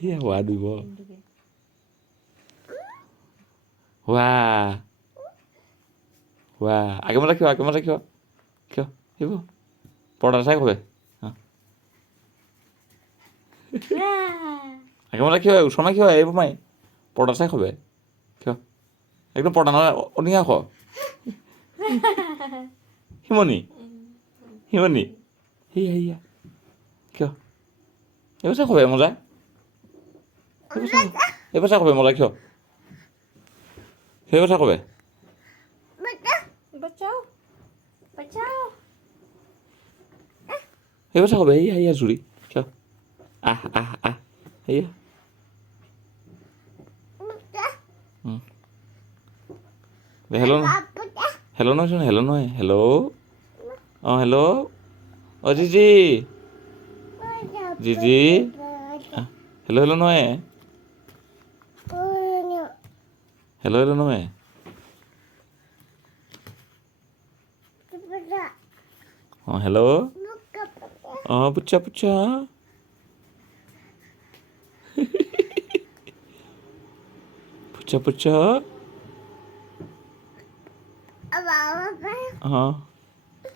Iya, waduh, Bo. Wah. Wah, আগে মজা কিয় কিয় এইব পৰ্দা চাই কবে আগে মজা কিয় ওচৰ কিয় এইব মাই পৰ্দা চাই কবে কিয় একদম পৰ্দা নহয় অনিয়া খ হিমনি হিমনি হিয়া হিয়া কিয় এইবোৰ চাই কবে মজা এইবোৰ চাই কবে মজা কিয় সেই কথা কবে সেই কথা কবে হিয়া হিয়া জুৰি কিয় হিয়া হেল্ল' হেল্ল' নহয়চোন হেল্ল' নহয় হেল্ল' অঁ হেল্ল' অঁ জিজি জিজি হেল্ল' হেল্ল' নহয় হেল্ল' হেল্ল' নহয় অঁ হেল্ল' অঁ পুচ্ছা পুচ্ছা পুচ্ছা পুচ্ছা অঁ